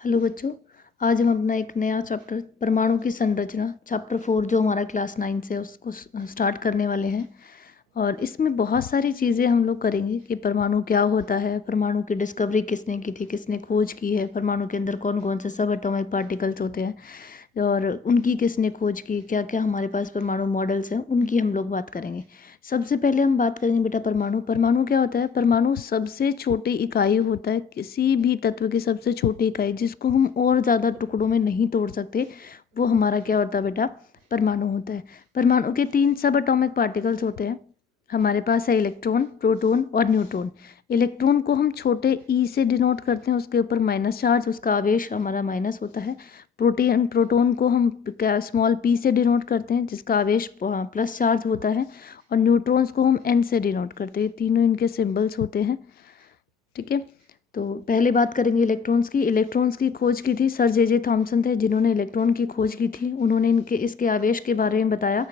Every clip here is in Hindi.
हेलो बच्चों। आज हम अपना एक नया चैप्टर परमाणु की संरचना चैप्टर 4 जो हमारा क्लास 9 से उसको स्टार्ट करने वाले हैं। और इसमें बहुत सारी चीज़ें हम लोग करेंगे कि परमाणु क्या होता है, परमाणु की डिस्कवरी किसने की थी, किसने खोज की है, परमाणु के अंदर कौन कौन से सब एटॉमिक पार्टिकल्स होते हैं और उनकी किसने खोज की, क्या क्या हमारे पास परमाणु मॉडल्स हैं, उनकी हम लोग बात करेंगे। सबसे पहले हम बात करेंगे बेटा परमाणु। परमाणु क्या होता है? परमाणु सबसे छोटी इकाई होता है, किसी भी तत्व की सबसे छोटी इकाई जिसको हम और ज़्यादा टुकड़ों में नहीं तोड़ सकते, वो हमारा क्या होता है बेटा? परमाणु होता है। परमाणु के 3 सब एटॉमिक पार्टिकल्स होते हैं। हमारे पास है इलेक्ट्रॉन, प्रोटॉन और न्यूट्रॉन। इलेक्ट्रॉन को हम छोटे ई से डिनोट करते हैं, उसके ऊपर माइनस चार्ज, उसका आवेश हमारा माइनस होता है। प्रोटॉन को हम स्मॉल पी से डिनोट करते हैं, जिसका आवेश प्लस चार्ज होता है। और न्यूट्रॉन्स को हम एन से डिनोट करते हैं। तीनों इनके सिंबल्स होते हैं। ठीक है, तो पहले बात करेंगे इलेक्ट्रॉन्स की। इलेक्ट्रॉन्स की खोज की थी सर जे थॉमसन थे, जिन्होंने इलेक्ट्रॉन की खोज की थी। उन्होंने इसके आवेश के बारे में बताया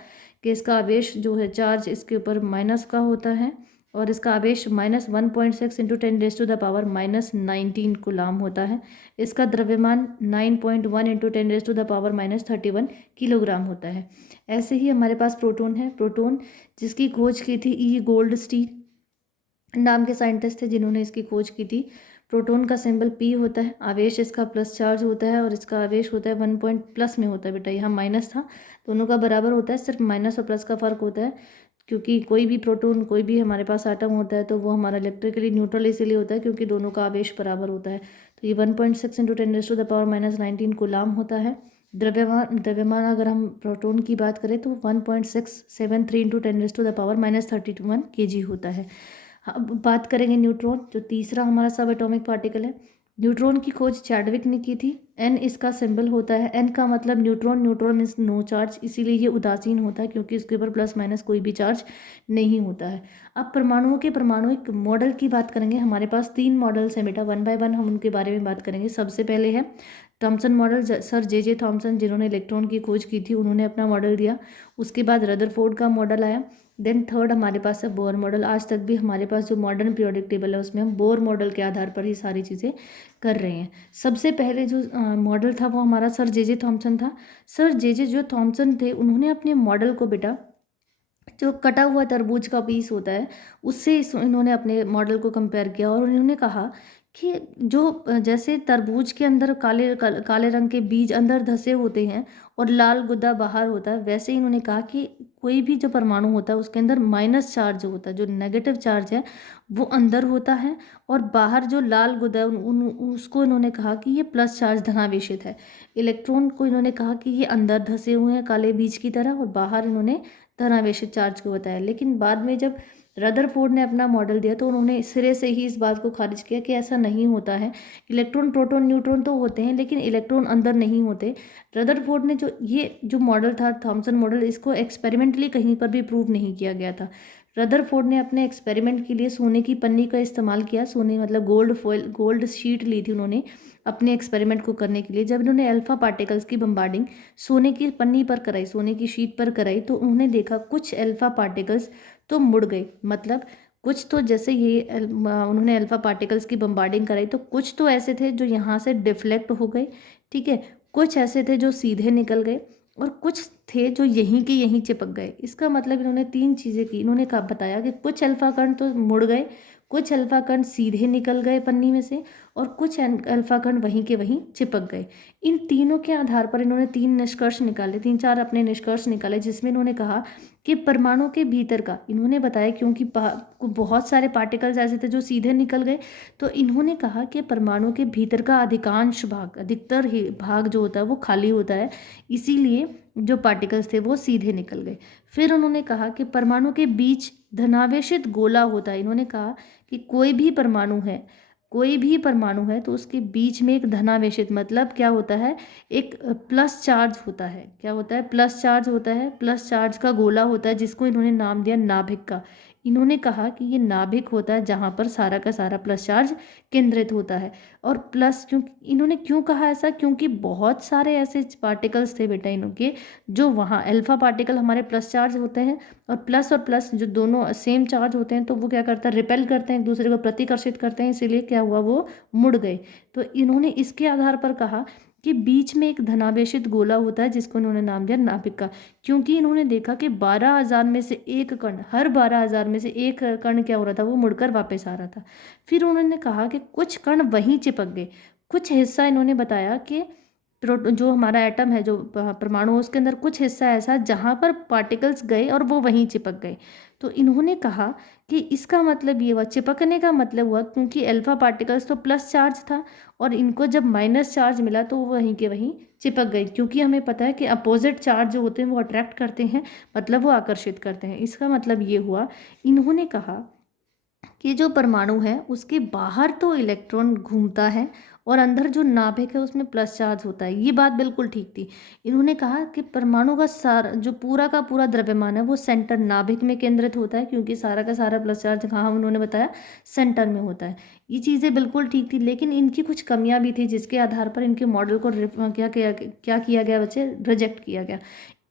कि इसका आवेश जो है चार्ज इसके ऊपर माइनस का होता है और इसका आवेश -1.6 इंटू 10⁻⁻19 कूलाम होता है। इसका द्रव्यमान 9.1 इंटू 10⁻31 किलोग्राम होता है। ऐसे ही हमारे पास प्रोटॉन है। प्रोटॉन जिसकी खोज की थी ई गोल्डस्टीन नाम के साइंटिस्ट थे, जिन्होंने इसकी खोज की थी। प्रोटॉन का सिंबल पी होता है, आवेश इसका प्लस चार्ज होता है और इसका आवेश होता है 1 पॉइंट प्लस में होता है बेटा, यहाँ माइनस था, दोनों का बराबर होता है, सिर्फ माइनस और प्लस का फर्क होता है। क्योंकि कोई भी प्रोटॉन, कोई भी हमारे पास आटम होता है तो वो हमारा इलेक्ट्रिकली न्यूट्रल इसीलिए होता है क्योंकि दोनों का आवेश बराबर होता है। तो ये 1.6 इंटू 10⁻⁻19 कूलाम होता है। द्रव्यमान अगर हम प्रोटॉन की बात करें तो 1.673 इंटू 10⁻31 kg होता है। अब बात करेंगे न्यूट्रॉन, जो तीसरा हमारा सब एटॉमिक पार्टिकल है। न्यूट्रॉन की खोज चैडविक ने की थी। एन इसका सिंबल होता है। एन का मतलब neutron, neutron means no charge, इसीलिए ये उदासीन होता है क्योंकि इसके ऊपर प्लस माइनस कोई भी चार्ज नहीं होता है। अब परमाणुओं के परमाणुिक मॉडल की बात करेंगे। हमारे पास 3 मॉडल्स हैं बेटा, 1 बाय 1 हम उनके बारे में बात करेंगे। सबसे पहले है Thompson model. Sir J Thomson, जिन्होंने इलेक्ट्रॉन की खोज की थी, उन्होंने अपना मॉडल दिया। उसके बाद रदरफोर्ड का मॉडल आया। देन थर्ड हमारे पास है बोर मॉडल। आज तक भी हमारे पास जो मॉडर्न पीरियोडिक टेबल है उसमें हम बोर मॉडल के आधार पर ही सारी चीज़ें कर रहे हैं। सबसे पहले जो मॉडल था वो हमारा सर जे थॉमसन था। सर जे जो थॉमसन थे, उन्होंने अपने मॉडल को बेटा जो कटा हुआ तरबूज का पीस होता है उससे इन्होंने अपने मॉडल को कंपेयर किया और उन्होंने कहा कि जो जैसे तरबूज के अंदर काले रंग के बीज अंदर धसे होते हैं और लाल गुद्दा बाहर होता है, वैसे ही इन्होंने कहा कि कोई भी जो परमाणु होता है उसके अंदर माइनस चार्ज होता है, जो नेगेटिव चार्ज है वो अंदर होता है और बाहर जो लाल गुद्दा है उसको इन्होंने कहा कि ये प्लस चार्ज धनावेशित है। इलेक्ट्रॉन को इन्होंने कहा कि ये अंदर धसे हुए हैं काले बीज की तरह और बाहर इन्होंने धनावेशित चार्ज को बताया। लेकिन बाद में जब रदरफोर्ड ने अपना मॉडल दिया तो उन्होंने सिरे से ही इस बात को खारिज किया कि ऐसा नहीं होता है। इलेक्ट्रॉन, प्रोटॉन, न्यूट्रॉन तो होते हैं लेकिन इलेक्ट्रॉन अंदर नहीं होते। रदरफोर्ड ने जो मॉडल था थॉमसन मॉडल, इसको एक्सपेरिमेंटली कहीं पर भी प्रूव नहीं किया गया था। रदरफोर्ड ने अपने एक्सपेरिमेंट के लिए सोने की पन्नी का इस्तेमाल किया। सोने मतलब गोल्ड फॉइल, गोल्ड शीट ली थी उन्होंने अपने एक्सपेरिमेंट को करने के लिए। जब इन्होंने अल्फा पार्टिकल्स की बम्बार्डिंग सोने की पन्नी पर कराई, सोने की शीट पर कराई, तो उन्होंने देखा कुछ अल्फा पार्टिकल्स तो मुड़ गए। मतलब कुछ तो जैसे उन्होंने अल्फा पार्टिकल्स की बम्बार्डिंग कराई तो कुछ तो ऐसे थे जो यहाँ से डिफ्लेक्ट हो गए, ठीक है, कुछ ऐसे थे जो सीधे निकल गए और कुछ थे जो यहीं के यहीं चिपक गए। इसका मतलब इन्होंने 3 चीज़ें की। इन्होंने कहा बताया कि कुछ अल्फा कण तो मुड़ गए, कुछ अल्फा कण सीधे निकल गए पन्नी में से और कुछ अल्फा कण वहीं के वहीं चिपक गए। इन तीनों के आधार पर इन्होंने 3 निष्कर्ष निकाले, 3-4 अपने निष्कर्ष निकाले, जिसमें इन्होंने कहा कि परमाणु के भीतर का, इन्होंने बताया क्योंकि बहुत सारे पार्टिकल्स ऐसे थे जो सीधे निकल गए, तो इन्होंने कहा कि परमाणु के भीतर का अधिकांश भाग, अधिकतर ही भाग जो होता है वो खाली होता है, इसीलिए जो पार्टिकल्स थे वो सीधे निकल गए। फिर उन्होंने कहा कि परमाणु के बीच धनावेशित गोला होता है। इन्होंने कहा कि कोई भी परमाणु है तो उसके बीच में एक धनावेशित मतलब क्या होता है, एक प्लस चार्ज होता है। क्या होता है? प्लस चार्ज होता है। प्लस चार्ज का गोला होता है जिसको इन्होंने नाम दिया नाभिक का। इन्होंने कहा कि ये नाभिक होता है जहाँ पर सारा का सारा प्लस चार्ज केंद्रित होता है। और प्लस इन्होंने क्यों कहा ऐसा, क्योंकि बहुत सारे ऐसे पार्टिकल्स थे बेटा इनके, जो वहाँ अल्फा पार्टिकल हमारे प्लस चार्ज होते हैं, और प्लस जो दोनों सेम चार्ज होते हैं तो वो क्या करता है, रिपेल करते हैं, एक दूसरे को प्रतिकर्षित करते हैं, इसीलिए क्या हुआ, वो मुड़ गए। तो इन्होंने इसके आधार पर कहा कि बीच में एक धनावेशित गोला होता है जिसको इन्होंने नाम दिया नाभिक का, क्योंकि इन्होंने देखा कि 12,000 में से एक कण, हर 12,000 में से एक कण क्या हो रहा था, वो मुड़कर वापस आ रहा था। फिर उन्होंने कहा कि कुछ कण वहीं चिपक गए, कुछ हिस्सा इन्होंने बताया कि जो हमारा एटम है, जो परमाणु है, उसके अंदर कुछ हिस्सा ऐसा जहाँ पर पार्टिकल्स गए और वो वहीं चिपक गए। तो इन्होंने कहा कि इसका मतलब ये हुआ, चिपकने का मतलब हुआ क्योंकि अल्फा पार्टिकल्स तो प्लस चार्ज था और इनको जब माइनस चार्ज मिला तो वो वहीं के वहीं चिपक गई, क्योंकि हमें पता है कि अपोजिट चार्ज जो होते हैं वो अट्रैक्ट करते हैं, मतलब वो आकर्षित करते हैं। इसका मतलब ये हुआ, इन्होंने कहा कि जो परमाणु है उसके बाहर तो इलेक्ट्रॉन घूमता है और अंदर जो नाभिक है उसमें प्लस चार्ज होता है। ये बात बिल्कुल ठीक थी। इन्होंने कहा कि परमाणु का सारा जो पूरा का पूरा द्रव्यमान है वो सेंटर नाभिक में केंद्रित होता है, क्योंकि सारा का सारा प्लस चार्ज कहाँ, उन्होंने बताया सेंटर में होता है। ये चीज़ें बिल्कुल ठीक थी, लेकिन इनकी कुछ कमियां भी थी जिसके आधार पर इनके मॉडल को क्या किया गया बच्चे, रिजेक्ट किया गया।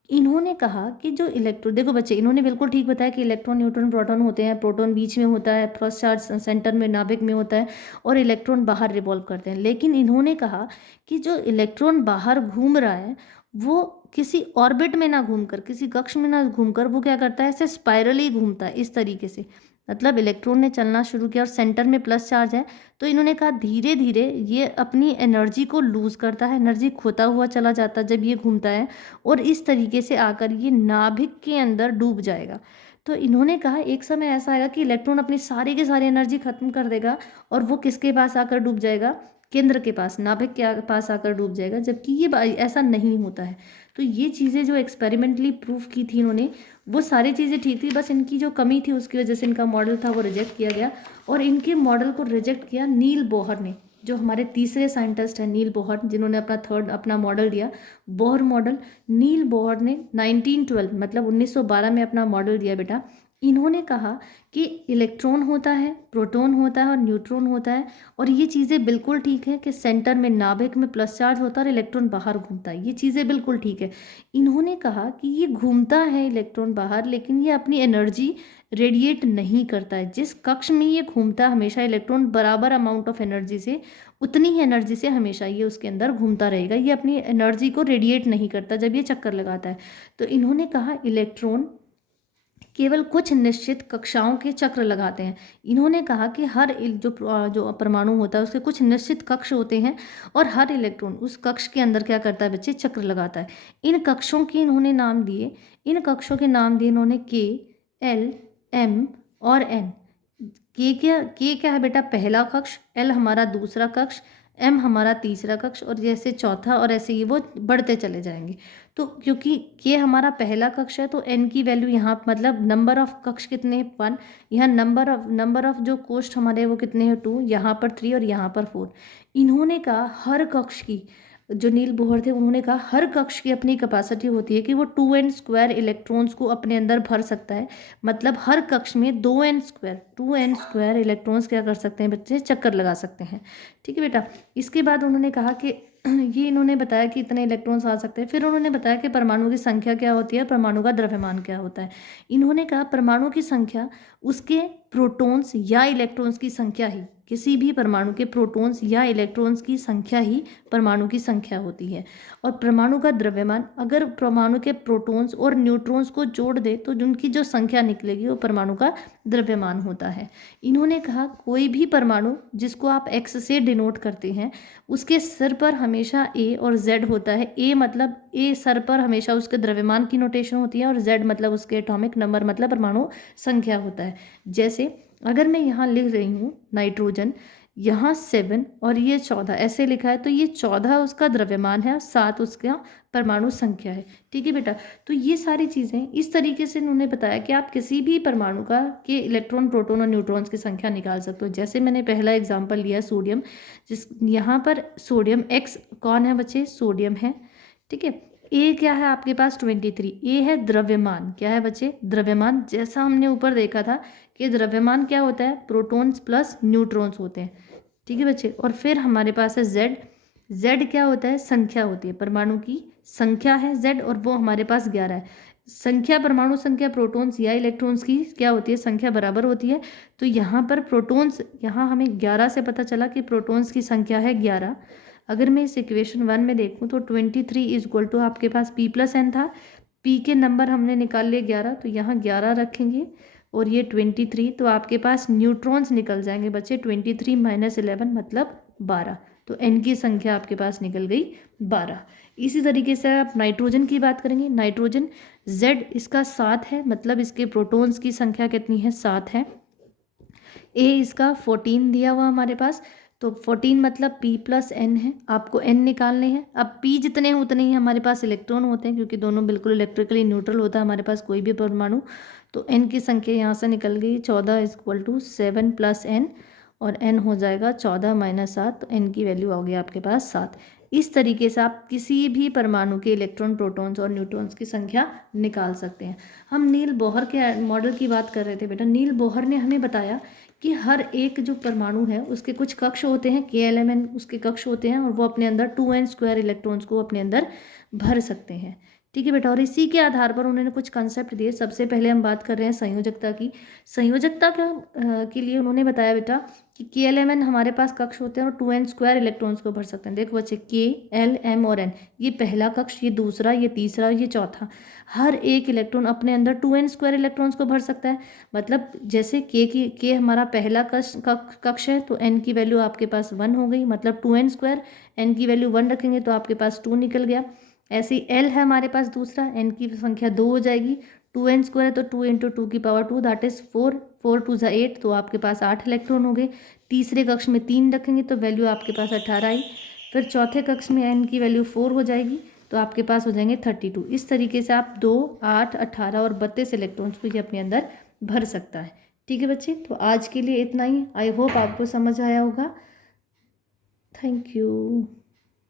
इन्होंने कहा कि जो इलेक्ट्रॉन, देखो बच्चे इन्होंने बिल्कुल ठीक बताया कि इलेक्ट्रॉन न्यूट्रॉन प्रोटॉन होते हैं, प्रोटॉन बीच में होता है, फर्स्ट चार्ज सेंटर में नाभिक में होता है और इलेक्ट्रॉन बाहर रिवॉल्व करते हैं। लेकिन इन्होंने कहा कि जो इलेक्ट्रॉन बाहर घूम रहा है वो किसी ऑर्बिट में ना घूमकर, किसी कक्ष में ना घूमकर, वो क्या करता है, ऐसे स्पाइरली घूमता है इस तरीके से। मतलब इलेक्ट्रॉन ने चलना शुरू किया और सेंटर में प्लस चार्ज है, तो इन्होंने कहा धीरे धीरे ये अपनी एनर्जी को लूज करता है, एनर्जी खोता हुआ चला जाता है जब ये घूमता है, और इस तरीके से आकर ये नाभिक के अंदर डूब जाएगा। तो इन्होंने कहा एक समय ऐसा आएगा कि इलेक्ट्रॉन अपनी सारी की सारी एनर्जी खत्म कर देगा और वो किसके पास आकर डूब जाएगा, केंद्र के पास, नाभिक के पास आकर डूब जाएगा, जबकि ये ऐसा नहीं होता है। तो ये चीज़ें जो एक्सपेरिमेंटली प्रूव की थी इन्होंने, वो सारी चीज़ें ठीक थी, बस इनकी जो कमी थी उसकी वजह से इनका मॉडल था वो रिजेक्ट किया गया। और इनके मॉडल को रिजेक्ट किया नील बोहर ने, जो हमारे तीसरे साइंटिस्ट हैं नील बोहर, जिन्होंने अपना मॉडल दिया, बोहर मॉडल। नील बोहर ने 1912 मतलब 1912 में अपना मॉडल दिया बेटा। इन्होंने कहा कि इलेक्ट्रॉन होता है, प्रोटॉन होता है और न्यूट्रॉन होता है, और ये चीज़ें बिल्कुल ठीक है कि सेंटर में नाभिक में प्लस चार्ज होता है और इलेक्ट्रॉन बाहर घूमता है, ये चीज़ें बिल्कुल ठीक है। इन्होंने कहा कि ये घूमता है इलेक्ट्रॉन बाहर, लेकिन ये अपनी एनर्जी रेडिएट नहीं करता है। जिस कक्ष में ये घूमता है हमेशा इलेक्ट्रॉन बराबर अमाउंट ऑफ एनर्जी से, उतनी ही एनर्जी से हमेशा ये उसके अंदर घूमता रहेगा, ये अपनी एनर्जी को रेडिएट नहीं करता जब ये चक्कर लगाता है। तो इन्होंने कहा इलेक्ट्रॉन केवल कुछ निश्चित कक्षाओं के चक्र लगाते हैं। इन्होंने कहा कि हर जो परमाणु होता है उसके कुछ निश्चित कक्ष होते हैं और हर इलेक्ट्रॉन उस कक्ष के अंदर क्या करता है बच्चे, चक्र लगाता है। इन कक्षों के इन्होंने नाम दिए, इन कक्षों के नाम दिए इन्होंने के, एल, एम और एन। के क्या है बेटा, पहला कक्ष, एल हमारा दूसरा कक्ष, एम हमारा तीसरा कक्ष, और जैसे चौथा, और ऐसे ही वो बढ़ते चले जाएंगे। तो क्योंकि के हमारा पहला कक्ष है तो एन की वैल्यू यहाँ, मतलब नंबर ऑफ कक्ष कितने हैं, 1। यहाँ नंबर ऑफ जो कोष्ठ हमारे वो कितने हैं, 2, यहाँ पर 3 और यहाँ पर 4। इन्होंने कहा हर कक्ष की, जो नील बोहर थे उन्होंने कहा हर कक्ष की अपनी कैपेसिटी होती है कि वो 2n² इलेक्ट्रॉन्स को अपने अंदर भर सकता है। मतलब हर कक्ष में 2n² इलेक्ट्रॉन्स क्या कर सकते हैं बच्चे, चक्कर लगा सकते हैं। ठीक है बेटा। इसके बाद उन्होंने कहा कि ये इन्होंने बताया कि इतने इलेक्ट्रॉन्स आ सकते हैं। फिर उन्होंने बताया कि परमाणु की संख्या क्या होती है, परमाणु का द्रव्यमान क्या होता है। इन्होंने कहा परमाणु की संख्या उसके प्रोटॉन्स या इलेक्ट्रॉन्स की संख्या ही, किसी भी परमाणु के प्रोटॉन्स या इलेक्ट्रॉन्स की संख्या ही परमाणु की संख्या होती है। और परमाणु का द्रव्यमान, अगर परमाणु के प्रोटॉन्स और न्यूट्रॉन्स को जोड़ दे तो उनकी जो संख्या निकलेगी वो परमाणु का द्रव्यमान होता है। इन्होंने कहा कोई भी परमाणु जिसको आप x से डिनोट करते हैं उसके सिर पर हमेशा a और z होता है। a मतलब a सर पर हमेशा उसके द्रव्यमान की नोटेशन होती है और z मतलब उसके एटॉमिक नंबर मतलब परमाणु संख्या होता है। जैसे अगर मैं यहाँ लिख रही हूँ नाइट्रोजन, यहाँ 7 और ये 14 ऐसे लिखा है, तो ये 14 उसका द्रव्यमान है और 7 उसका परमाणु संख्या है। ठीक है बेटा। तो ये सारी चीज़ें इस तरीके से उन्होंने बताया कि आप किसी भी परमाणु का के इलेक्ट्रॉन, प्रोटॉन और न्यूट्रॉन्स की संख्या निकाल सकते हो। जैसे मैंने पहला एग्जाम्पल लिया सोडियम, जिस यहाँ पर सोडियम x कौन है बच्चे, सोडियम है। ठीक है। ए क्या है आपके पास 23, ए है द्रव्यमान। क्या है बच्चे? द्रव्यमान। जैसा हमने ऊपर देखा था कि द्रव्यमान क्या होता है, प्रोटॉन्स प्लस न्यूट्रॉन्स होते हैं, ठीक है बच्चे। और फिर हमारे पास है जेड। जेड क्या होता है? संख्या होती है, परमाणु की संख्या है जेड, और वो हमारे पास 11 है। संख्या, परमाणु संख्या प्रोटॉन्स या इलेक्ट्रॉन्स की क्या होती है, संख्या बराबर होती है। तो यहाँ पर प्रोटॉन्स, यहाँ हमें 11 से पता चला कि प्रोटॉन्स की संख्या है 11। अगर मैं इस इक्वेशन 1 में देखूँ तो 23 इज इक्वल टू आपके पास p प्लस एन था, p के नंबर हमने निकाल लिए 11, तो यहाँ 11 रखेंगे और ये 23, तो आपके पास न्यूट्रॉन्स निकल जाएंगे बच्चे 23 माइनस 11 मतलब 12, तो n की संख्या आपके पास निकल गई 12। इसी तरीके से आप नाइट्रोजन की बात करेंगे। नाइट्रोजन Z इसका 7 है, मतलब इसके प्रोटॉन्स की संख्या कितनी है? 7 है। A इसका 14 दिया हुआ हमारे पास, तो 14 मतलब p प्लस एन है, आपको n निकालने हैं। अब p जितने हैं उतने ही हमारे पास इलेक्ट्रॉन होते हैं, क्योंकि दोनों बिल्कुल इलेक्ट्रिकली न्यूट्रल होता है हमारे पास कोई भी परमाणु। तो n की संख्या यहाँ से निकल गई 14 is equal to 7 plus n, और n हो जाएगा 14 माइनस 7, तो n की वैल्यू आ गई आपके पास 7। इस तरीके से आप किसी भी परमाणु के इलेक्ट्रॉन, प्रोटॉन्स और न्यूट्रॉन्स की संख्या निकाल सकते हैं। हम नील बोहर के मॉडल की बात कर रहे थे बेटा। नील बोहर ने हमें बताया कि हर एक जो परमाणु है उसके कुछ कक्ष होते हैं, KLMN उसके कक्ष होते हैं, और वो अपने अंदर 2n² इलेक्ट्रॉन्स को अपने अंदर भर सकते हैं, ठीक है बेटा। और इसी के आधार पर उन्होंने कुछ कंसेप्ट दिए। सबसे पहले हम बात कर रहे हैं संयोजकता की। संयोजकता के लिए उन्होंने बताया बेटा कि KLMN हमारे पास कक्ष होते हैं और 2n² इलेक्ट्रॉन्स को भर सकते हैं। देखो बच्चे, K, L, M और N, ये पहला कक्ष, ये दूसरा, ये तीसरा, ये चौथा। हर एक इलेक्ट्रॉन अपने अंदर 2n² इलेक्ट्रॉन्स को भर सकता है। मतलब जैसे K हमारा पहला कक्ष है, तो N की वैल्यू आपके पास 1 हो गई, मतलब 2n²। N की वैल्यू 1 रखेंगे तो आपके पास 2 निकल गया। ऐसे ही L है हमारे पास दूसरा, N की संख्या 2 हो जाएगी, 2n² है तो 2 इंटू 2 की पावर 2 दैट इज 4, 4 2 ज़ा 8, तो आपके पास 8 इलेक्ट्रॉन हो गए। तीसरे कक्ष में 3 रखेंगे तो वैल्यू आपके पास 18 आई। फिर चौथे कक्ष में n की वैल्यू 4 हो जाएगी, तो आपके पास हो जाएंगे 32। इस तरीके से आप 2, 8, 18 और 32 इलेक्ट्रॉन्स को ये अपने अंदर भर सकता है, ठीक है बच्चे। तो आज के लिए इतना ही। आई होप आपको समझ आया होगा। Thank you.